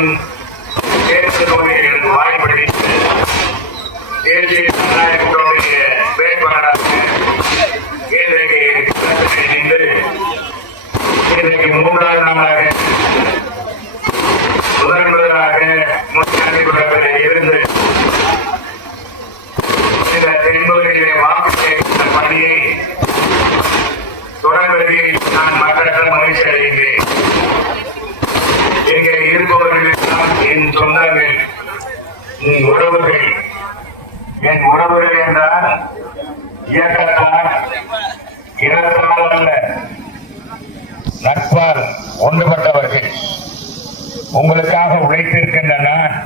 அனைவரும் தேர்தல் தொகுதியில் வாய்ப்பளித்து தேசிய ஜனநாயக கூட்டணியுடைய வேட்பாளராக இன்றைக்கு மூன்றாவது நாளாக முதலாக முன்னாடி இருந்து இந்த தென்பகுதியிலே வாக்கு சேகரித்த பணியை தொடர்வதில் நான் மக்களிடம் மகிழ்ச்சி அடைகின்றேன். இங்கே இருப்பவர்களுக்கெல்லாம் என் சொந்தங்கள், என் உறவுகள் என்றால் இயக்கத்தால் இனத்தால் அல்ல, நட்பால் ஒன்றுபட்டவர்கள். உங்களுக்காக உழைத்திருக்கின்ற நான்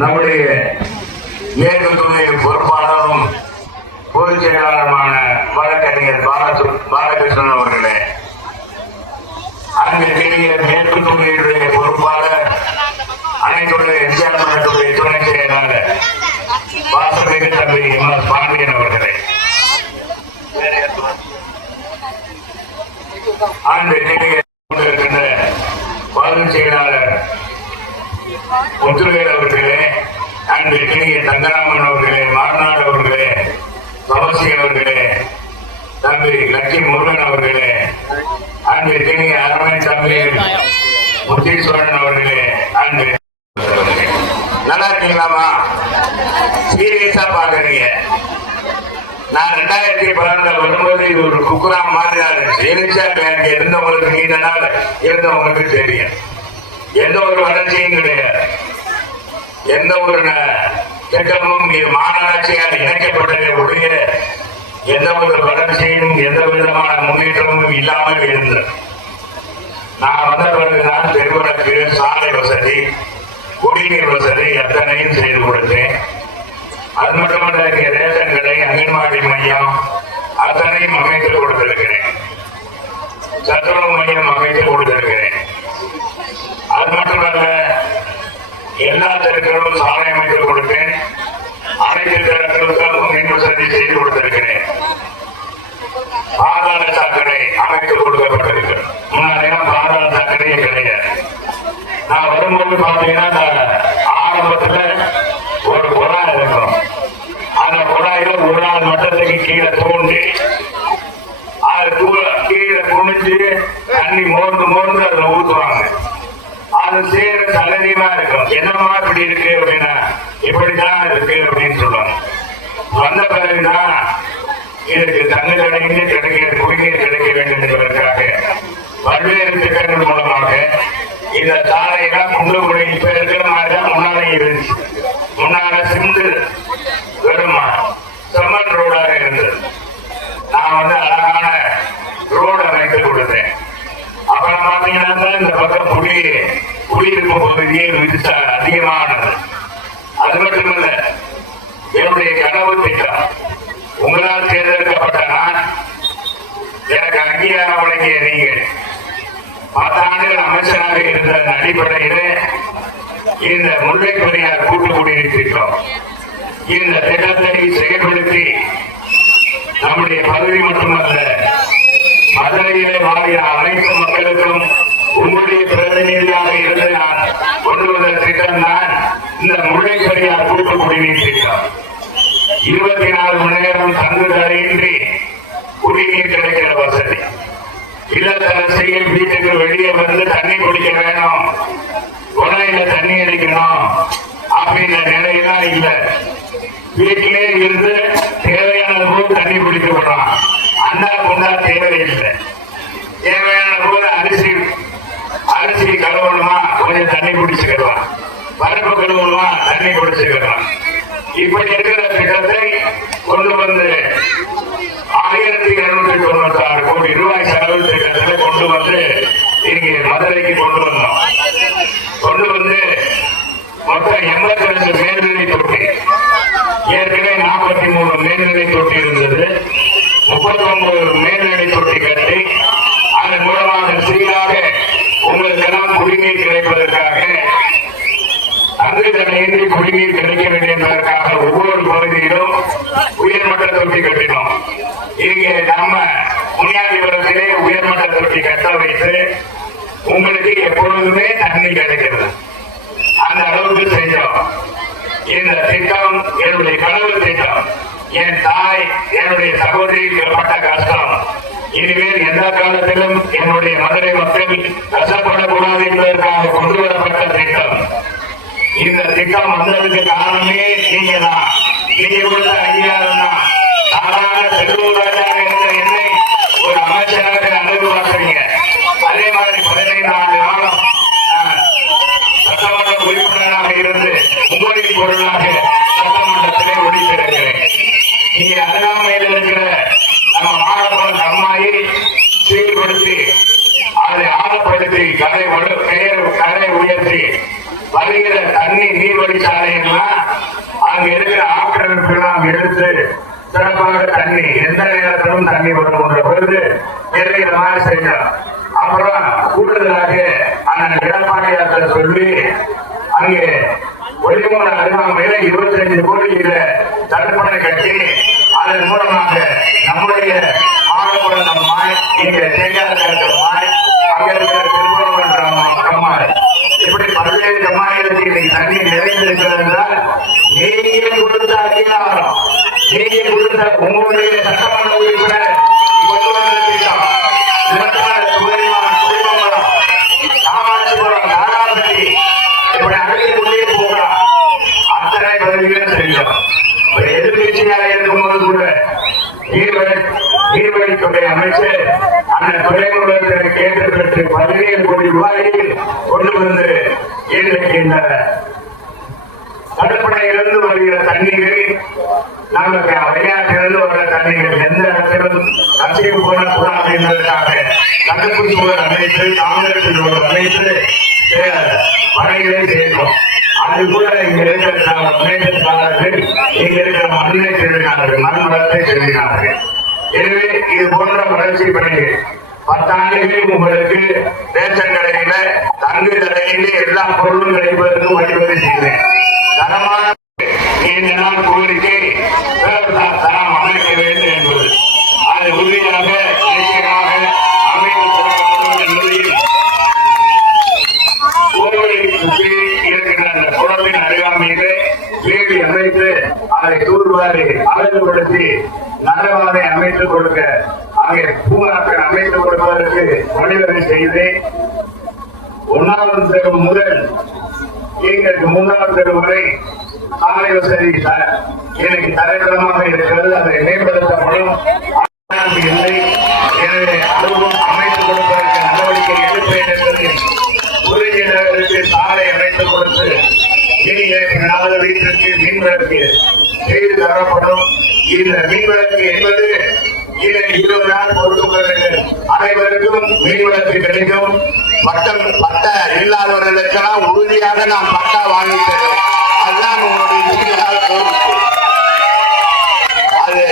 நம்முடைய மேற்கு துணை பொறுப்பாளரும் பொதுச் செயலாளருமான வழக்கறிஞர் பாலகிருஷ்ணன் அவர்களே, அங்கு மேற்கு துணையுடைய பொறுப்பாளர் அனைத்துடைய எம்ஜிஆர் மன்றத்துடைய துணை செயலாளர் வாசமிகு தம்பி எம்.எஸ். பாண்டியன் அவர்களே, அங்கு கொண்டிருக்கின்ற பொதுச் செயலாளர் முத்துவேல் அவர்களே, அங்கு தங்கராமன் அவர்களே, மார்நாடு அவர்களே, தவசி அவர்களே, தம்பி லட்சுமி முருகன் அவர்களே, அங்கு அரவணை தம்பி முத்தீஸ்வரன் அவர்களே, அங்கு நல்லா இருக்கீங்களாமா? சீரியஸா பாக்குறீங்க. நான் 2012 வரும்போது இது ஒரு குக்குராம் மாதிரி தான் இருந்துச்சு. எரிச்சா பேங்க் இருந்தவங்களுக்கு நீண்ட நாள் இருந்தவங்களுக்கு தெரியும். எந்த ஒரு வளர்ச்சியும் கிடையாது, எந்த ஒரு திட்டமும் மாநகராட்சியால் இணைக்கப்பட்டதை ஒழிய எந்த ஒரு வளர்ச்சியும் எந்த விதமான முன்னேற்றமும் இல்லாமல் இருந்தது. நான் வந்த பிறகுதான் தெருவிளக்கு, சாலை வசதி, குடிநீர் வசதி அத்தனையும் செய்து கொடுத்தேன். அது மட்டுமல்ல, ரேஷன் கடை, அங்கன்வாடி மையம் அத்தனையும் அமைத்து கொடுத்திருக்கிறேன். சத்துணவு மையம் அமைத்து கொடுத்திருக்கிறேன். அது மட்டுமல்ல, எல்லா தெருக்களும் சாலை அமைத்து கொடுத்தேன். அனைத்து தெருக்களுக்கும் மின் வசதி செய்து கொடுத்திருக்கிறேன். பாதாள சாக்கடை அமைத்து கொடுக்கப்பட்டிருக்கிறது. முன்னாடியெல்லாம் பாதாள சாக்கடையே கிடையாது. நான் வரும்போது பாத்தீங்கன்னா ஆரம்பத்துல ஒரு குழாய் இருக்கும். அந்த குழாயில ஒரு நாள் மட்டத்துக்கு கீழே தோண்டி அது கீழே குனிஞ்சு தண்ணி மோர்ந்து அதுல ஊத்துவாங்க. அது சேர சலனியமா இருக்கும். என்னமா இப்படி இருக்கு அப்படின்னா, இப்படிதான் இருக்கு அப்படின்னு சொல்லுவாங்க. வந்த பிறகுதான் இதற்கு தண்ணி கிடைக்க குடிநீர் கிடைக்க வேண்டும் என்பதற்காக பல்வேறு திட்டங்கள் மூலமாக இந்த சாலையெல்லாம் குண்டுகுடி இப்ப இருக்கிற மாதிரிதான் முன்னாலே இருந்துச்சு. முன்னால சிந்து வெறுமா செம்மண் ரோடாக இருந்தது. நான் அழகான ரோடு அமைத்து கொடுத்தேன். அப்புறம் பாத்தீங்கன்னா இந்த பக்கம் குடியிருக்கும் பகுதியே அதிகமானது. அது மட்டுமல்ல, என்னுடைய கனவு திட்டம் உங்களால் தேர்ந்தெடுக்கப்பட்ட நான், எனக்கு அங்கீகாரம் வழங்கிய நீங்கள் 10 ஆண்டுகள் அமைச்சராக இருந்த அடிப்படையில் இந்த முல்லை பெரியார் கூட்டு குடிநீர் திட்டம், இந்த திட்டத்தை செயல்படுத்தி நம்முடைய பகுதி மட்டுமல்ல, மதுரையிலே வாழிய அனைத்து மக்களுக்கும் உங்களுடைய பிரதிநிதியாக இருந்து நான் கொண்டு வந்த திட்டம் தான் இந்த முல்லை பெரியார் கூட்டு குடிநீர் திட்டம். 24 மணி நேரம் தங்கு தடையின்றி குடிநீர் கிடைக்கிற வசதி. இல்லத்தரசிகள் வீட்டுக்கு வெளியே வந்து தண்ணி குடிக்க வேணும், குழாயில தண்ணி அடிக்கணும் அப்படின்ற நிலையெல்லாம் இல்ல. வீட்டிலே இருந்து தேவையான போது தண்ணி குடிக்க விடலாம். அண்ணா கொண்டா தேவையில்லை. தேவையான போது அரிசி கழுவணுமா, கொஞ்சம் தண்ணி குடிச்சுக்கலாம். பருப்பு கழுவணுமா, தண்ணி குடிச்சுக்கலாம். இப்படி இருக்கிற திட்டத்தை கொண்டு வந்து 1296 கோடி ரூபாய் செலவு திட்டத்தை கொண்டு வந்து இங்கே மதுரைக்கு கொண்டு வந்தோம். கொண்டு வந்து மொத்தம் 82 மேல்நிலை தொட்டி, ஏற்கனவே 43 மேல்நிலை தொட்டி இருந்தது. 39 மேல்நிலை தொட்டி கட்டி அதன் மூலமாக சீராக உங்களுக்கெல்லாம் குடிநீர் கிடைப்பதற்காக, அங்கு குடிநீர் கிடைக்க வேண்டும் என்பதற்காக ஒவ்வொரு பகுதியிலும் உயர்மட்ட தொட்டி கட்டினோம். இங்கே நம்ம முனியாண்டிபுரத்திலே உயர்மட்ட தொட்டி கட்ட வைத்து உங்களுக்கு எப்பொழுதும் என்னுடைய சகோதரிக்கு பட்ட கஷ்டம் இனிமேல் எந்த காலத்திலும் என்னுடைய மதுரை மக்கள் கஷ்டப்படக்கூடாது என்பதற்காக கொண்டு வரப்பட்ட திட்டம். இந்த திட்டம் வந்ததுக்கு காரணமே நீங்க தான். நீங்க கொடுத்த அங்கீகாரம் தான். சாதாரண செல்லூர் ராஜா என்ற என்னை ஒரு அமைச்சராக அணுகு பார்க்குறீங்க. அதே மாதிரி 15 ஆண்டு காலம் சட்டமன்ற உறுப்பினராக இருந்து உங்களின் பொருளாக சட்டமன்றத்திலே ஒழித்திருக்கிறேன். நீங்க அருகாமையில் இருக்கிற நம்ம மாணவர்கள் அம்மாயை சீர்படுத்தி அதை ஆழப்படுத்தி கரை உயர்த்தி வருகிற தண்ணி நீர்வழிச்சாலையெல்லாம் அங்க இருக்கிற ஆக்கிரமிப்பெல்லாம் எடுத்து சிறப்பாக தண்ணி எந்த நேரத்திலும் தண்ணி வரும் என்ற பொழுது நிறைய மாதிரி செஞ்சோம். அப்புறம் கூடுதலாக அந்த எடப்பாடியாற்ற சொல்லி அங்கே ஒளிமூல அருகாமையில 25 கோடியில தடுப்பணை கட்டி அதன் மூலமாக நம்முடைய ஆழப்படம் மாய் இங்க தேங்காய் மாய் அங்க இருக்கிற திருப்பணம் கம்மாய் இப்படி பல்வேறு கம்மாய்களுக்கு இன்னைக்கு தண்ணி நிறைந்திருக்கிறது என்றால் நீங்க கொடுத்த அதிகாரம், நீங்க கொடுத்த உங்களுடைய சட்டமன்ற உறுப்பினர் கொண்டு வந்த திட்டம் குடிமங்கலம் காமாட்சிபுரம் நாராயணி இப்படி அழைத்து கொண்டே போகலாம். அத்தனை பதவிகளும் செஞ்சோம். எதிர்கட்சியாக இருக்கும்போது கூட நீர்வழித்துறை அமைச்சர் அந்த துறைமுகத்தை கேட்டு பெற்று 17 கோடி ரூபாயில் கொண்டு வந்து இன்றைக்கு இந்த தடுப்பணையிலிருந்து வருகிற தண்ணீரை நமக்கு விளையாட்டிலிருந்து வர தண்ணீர்கள் எந்த இடத்திலும் கசிவு போடக்கூடாது என்பதற்காக தடுப்பு சூழல் அமைத்து காங்கிரஸ் சூழல் அமைத்து பணிகளை செய்தோம். அது கூட இங்க இருக்கிற முன்னேற்றத்தாளர்கள் இங்க இருக்கிற மண்ணை திருடினார்கள், மண்வளத்தை திருடினார்கள். எனவே இது போன்ற வளர்ச்சி பணிகள் 10 ஆண்டுகளில் உங்களுக்கு ரேஷன் கடையில தங்கு கடையில எல்லா பொருளும் கிடைப்பதற்கு வழிவகை செய்தேன். தரமான நீண்ட நாள் கோரிக்கை தரம் அமைக்க வேண்டும் என்பது அது உறுதியாக நிச்சயமாக அமைத்து தரப்பட்டுள்ள நிலையில் இருக்கிற அந்த குளத்தின் அருகாமையிலே வேலி அமைத்து அதை தூர்வாரி அழகுபடுத்தி நலவாதை அமைத்துக் கொடுக்க அங்கே பூங்காக்கள் அமைத்துக் கொடுப்பதற்கு வழிவகை செய்து 1வது தெரு முதல் எங்களுக்கு 3வது தெரு வரை சாலை வசதி எனக்கு தரைத்தளமாக இருக்கிறது. அதை மேம்படுத்தப்படும் இல்லை. எனவே அதுவும் அமைத்துக் கொடுப்பதற்கு நடவடிக்கை எடுப்பேன் என்பதில் உறுதியினருக்கு சாலை அமைத்துக் கொடுத்து இனிய வீட்டிற்கு மின்விளக்கு செய்து தரப்படும். இந்த மின்விளக்கு என்பது இதை 20 நாள் கொடுக்க வேண்டும். அனைவருக்கும் மின்விளக்கு கிடைக்கும். பட்டா இல்லாதவர்களுக்கெல்லாம் உறுதியாக நாம் பட்டா வாங்கி தரும். அதுதான் உங்களுடைய கோரிக்கை. அது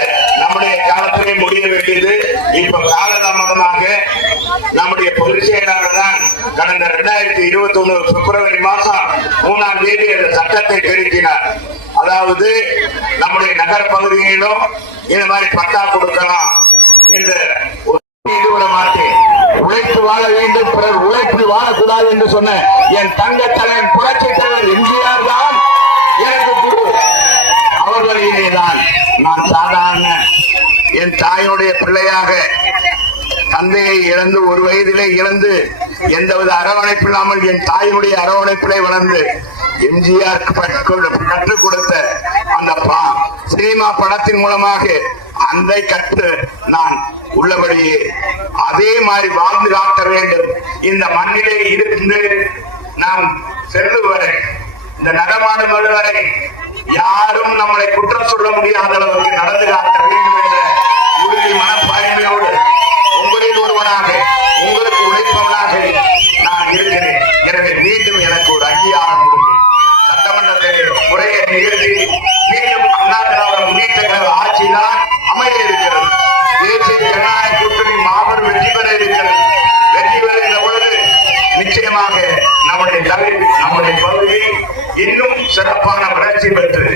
நம்முடைய காலத்திலே முடிய வேண்டியது. இப்ப காலதாமதமாக நம்முடைய பொதுச் செயலாளர் தான் கடந்த 2021 பிப்ரவரி மாதம் 3ஆம் தேதி அந்த சட்டத்தை திருத்தினார். அதாவது நம்முடைய நகர பகுதிகளிலும் இந்த மாதிரி பட்டா கொடுக்கலாம் என்று விட மாட்டேன். உழைத்து வாழ வேண்டும், பிறர் உழைப்பில் வாழக்கூடாது என்று சொன்ன என் தங்க தலைவன் புரட்சி தலைவர் எம்ஜிஆர் தான் எனக்கு குரு. அவர்களிலேதான் நான் சாதாரண என் தாயுடைய பிள்ளையாக தந்தையை இழந்து 1 வயதிலே இழந்து எந்தவித அரவணைப்பு இல்லாமல் என் தாயினுடைய அரவணைப்பிலே வளர்ந்து எம்ஜிஆர் கற்றுக் கொடுத்த அந்த சினிமா படத்தின் மூலமாக அந்த கற்று நான் உள்ளபடியே அதே மாதிரி வாழ்ந்து காட்ட வேண்டும். இந்த மண்ணிலே இருந்து நாம் செல்லுவரை இந்த நடமாடும் வரை யாரும் நம்மளை குற்றம் சொல்ல முடியாத அளவுக்கு நடந்து காட்ட வேண்டும் என்ற உறுதி மனப்பான்மையோடு உங்களில் ஒருவனாக உங்களுக்கு உழைப்பவனாக நான் இருக்கிறேன். எனவே மீண்டும் எனக்கு ஒரு அங்கீகாரம் கொடுங்க. சட்டமன்றத்திலே உரையை நிகழ்த்தி மீண்டும் அண்ணா திராவிட முன்னேற்ற கழக ஆட்சிதான் அமைய இருக்கிறது. தேசிய ஜனநாயக கூட்டணி மாபெரும் வெற்றி பெற இருக்கிறது. வெற்றி பெறுகிற பொழுது நிச்சயமாக நம்முடைய பகுதி இன்னும் சிறப்பான வளர்ச்சி பெற்று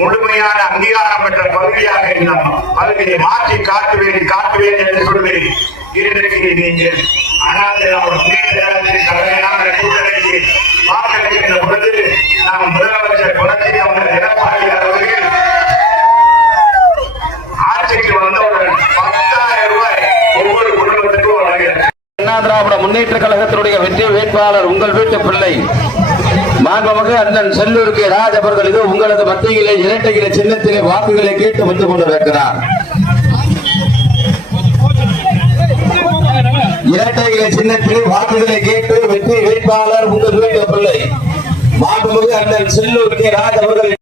முழுமையான அங்கீகாரம் பெற்ற பகுதியாக இந்த பகுதியை மாற்றி காட்டுவேன் என்று சொல்லி இன்றைக்கு நீங்கள் அண்ணா திராவிட முன்னேற்ற கழகத்தின் தலைமையிலான கூட்டணிக்கு வாக்களிக்கின்ற பொழுது நாம் முதலமைச்சர் புரட்சி தமிழர் எடப்பாடி அவர்கள் ஆட்சிக்கு வந்தவுடன் 10,000 ரூபாய் ஒவ்வொரு குடும்பத்துக்கும் வழங்குகிறேன். அண்ணா திராவிட முன்னேற்ற கழகத்தினுடைய வெற்றி வேட்பாளர் உங்கள் வீட்டு பிள்ளை மாண்புமிகு அண்ணன் செல்லூர் கே. ராஜ் அவர்கள் இது உங்களது மத்தியிலே இரட்டை இலை சின்னத்திலே வாக்குகளை கேட்டு வந்து கொண்டிருக்கிறார். இரட்டை இலை சின்னத்திலே வாக்குகளை கேட்டு வெற்றி வேட்பாளர் உங்கள் வீட்டு பிள்ளை மாண்புமிகு அண்ணன் செல்லூர் கே. ராஜ் அவர்கள்